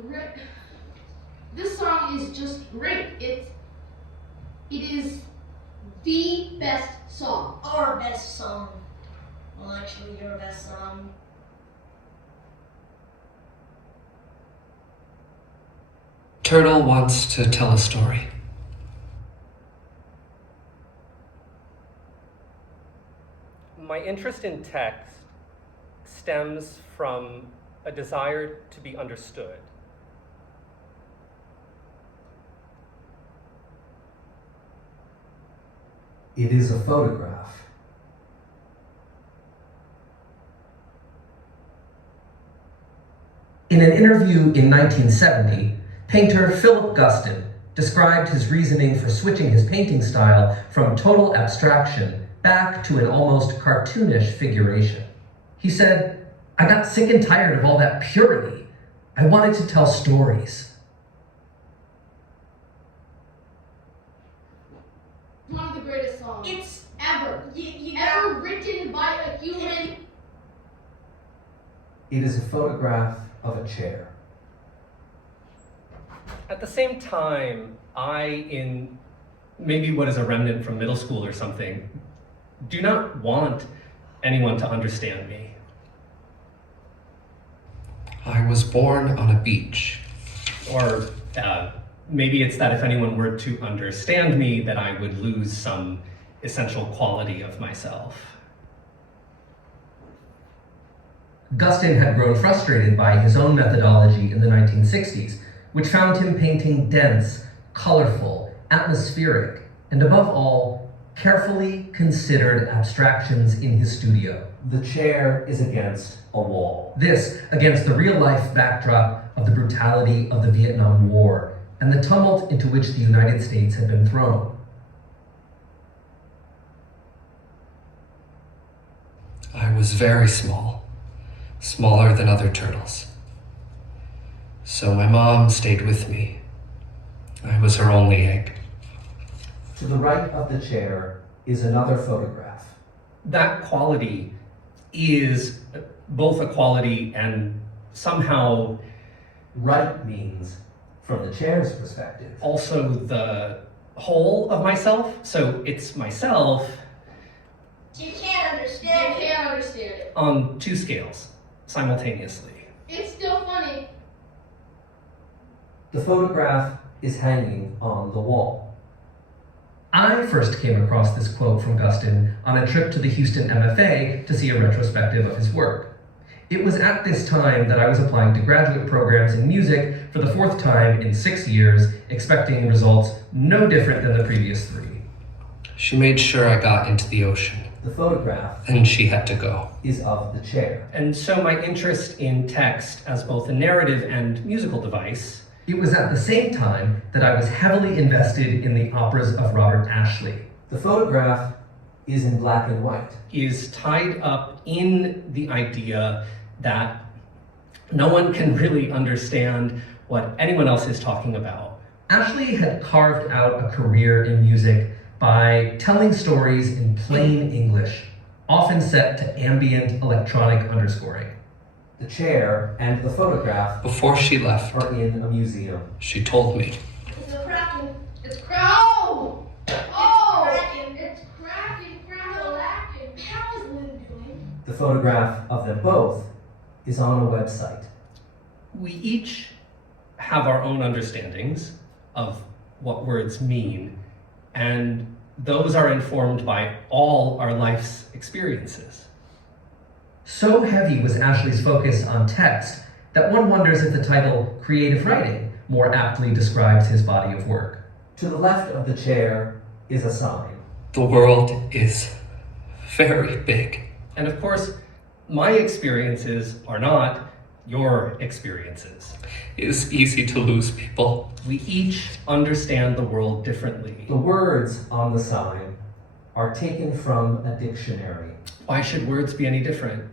great. This song is just great. It is the best song. Our best song. Well, actually, your best song. Turtle wants to tell a story. My interest in text stems from a desire to be understood. It is a photograph. In an interview in 1970, painter Philip Guston described his reasoning for switching his painting style from total abstraction back to an almost cartoonish figuration. He said, "I got sick and tired of all that purity. I wanted to tell stories." One of the greatest songs It's ever. Ever written by a human. It is a photograph of a chair. At the same time, in maybe what is a remnant from middle school or something, do not want anyone to understand me. I was born on a beach. Or maybe it's that if anyone were to understand me, that I would lose some essential quality of myself. Guston had grown frustrated by his own methodology in the 1960s, which found him painting dense, colorful, atmospheric, and above all, carefully considered abstractions in his studio. The chair is against a wall. This against the real-life backdrop of the brutality of the Vietnam War and the tumult into which the United States had been thrown. I was very small, smaller than other turtles. So my mom stayed with me. I was her only egg. To the right of the chair is another photograph. That quality is both a quality and somehow Right means, from the chair's perspective, also the whole of myself. So it's myself You can't understand You it. can't understand it. on two scales simultaneously. It's still funny. the photograph is hanging on the wall. I first came across this quote from Guston on a trip to the Houston MFA to see a retrospective of his work. It was at this time that I was applying to graduate programs in music for the fourth time in 6 years, expecting results no different than the previous 3. She made sure I got into the ocean, The photograph and she had to go. is of the chair. And so my interest in text as both a narrative and musical device It was at the same time that I was heavily invested in the operas of Robert Ashley. The photograph is in black and white. is tied up in the idea that no one can really understand what anyone else is talking about. Ashley had carved out a career in music by telling stories in plain English, often set to ambient electronic underscoring. The chair and the photograph Before she left, are in a museum. she told me, It's a cracking. It's oh! Oh! cracking. It's cracking, cracking. How is Lou doing? The photograph of them both is on a website. We each have our own understandings of what words mean, and those are informed by all our life's experiences. So heavy was Ashley's focus on text that one wonders if the title Creative Writing more aptly describes his body of work. To the left of the chair is a sign. the world is very big. And of course, my experiences are not your experiences. It is easy to lose people. We each understand the world differently. The words on the sign are taken from a dictionary. Why should words be any different?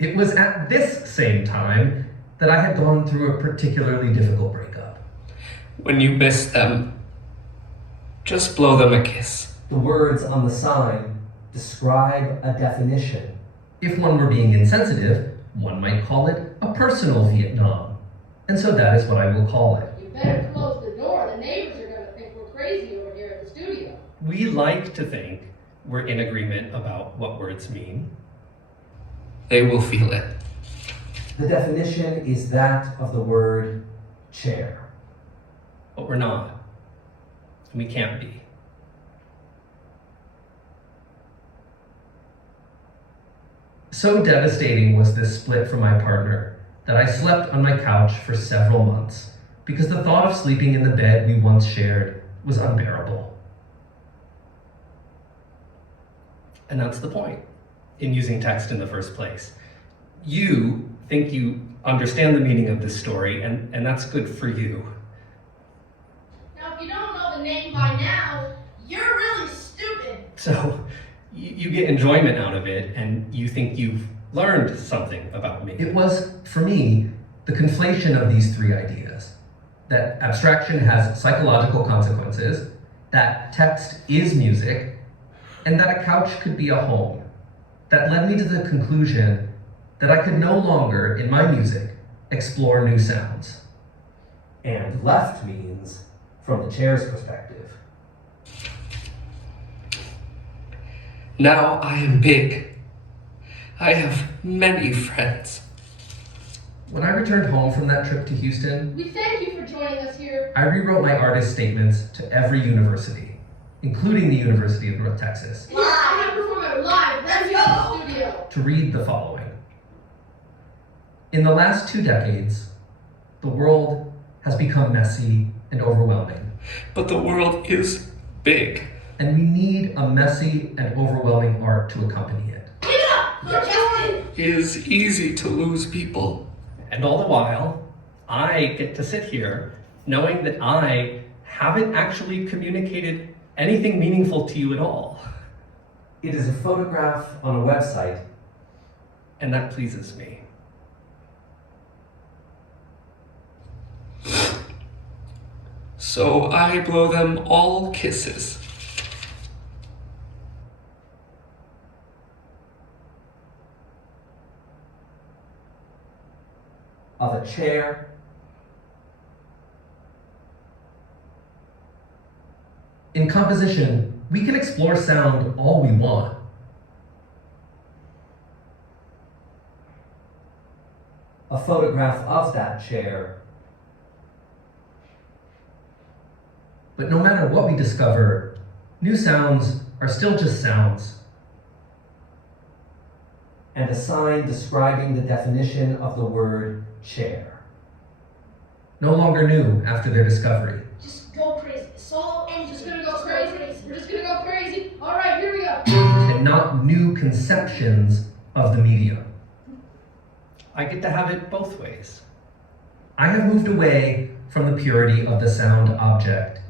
It was at this same time that I had gone through a particularly difficult breakup. When you miss them, just blow them a kiss. The words on the sign describe a definition. If one were being insensitive, one might call it a personal Vietnam. and so that is what I will call it. You better close the door. The neighbors are gonna think we're crazy over here at the studio. We like to think we're in agreement about what words mean. They will feel it. The definition is that of the word chair. But we're not. And we can't be. So devastating was this split from my partner that I slept on my couch for several months because the thought of sleeping in the bed we once shared was unbearable. And that's the point in using text in the first place. You think you understand the meaning of this story, and that's good for you. Now, if you don't know the name by now, you're really stupid. So you get enjoyment out of it, and you think you've learned something about me. It was, for me, the conflation of these three ideas. That abstraction has psychological consequences, that text is music, and that a couch could be a home. That led me to the conclusion that I could no longer, in my music, explore new sounds. And left means from the chair's perspective. Now I am big. I have many friends. When I returned home from that trip to Houston, We thank you for joining us here. I rewrote my artist statements to every university, including the University of North Texas, Yeah, I'm gonna perform it live right here in the studio. to read the following. In the last 2 decades, the world has become messy and overwhelming, But the world is big. and we need a messy and overwhelming art to accompany it. Give it up for Justin. It is easy to lose people. And all the while, I get to sit here knowing that I haven't actually communicated anything meaningful to you at all. It is a photograph on a website. And that pleases me. So I blow them all kisses. Of a chair. In composition, we can explore sound all we want. A photograph of that chair. But no matter what we discover, new sounds are still just sounds. And a sign describing the definition of the word chair. No longer new after their discovery. Just go crazy. Solo and Just gonna go crazy. We're just gonna go crazy. All right, here we go. And not new conceptions of the medium. I get to have it both ways. I have moved away from the purity of the sound object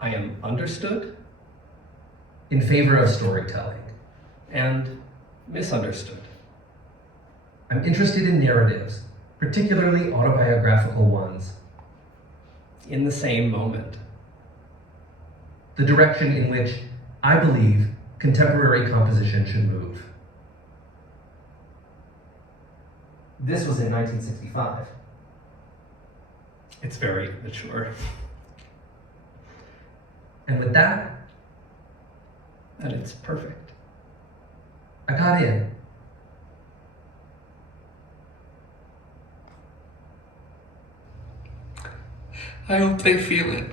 I am understood in favor of storytelling. and misunderstood. I'm interested in narratives, particularly autobiographical ones, In the same moment. the direction in which I believe contemporary composition should move. This was in 1965. It's very mature. And with that, And it's perfect. I got in. I hope they feel it.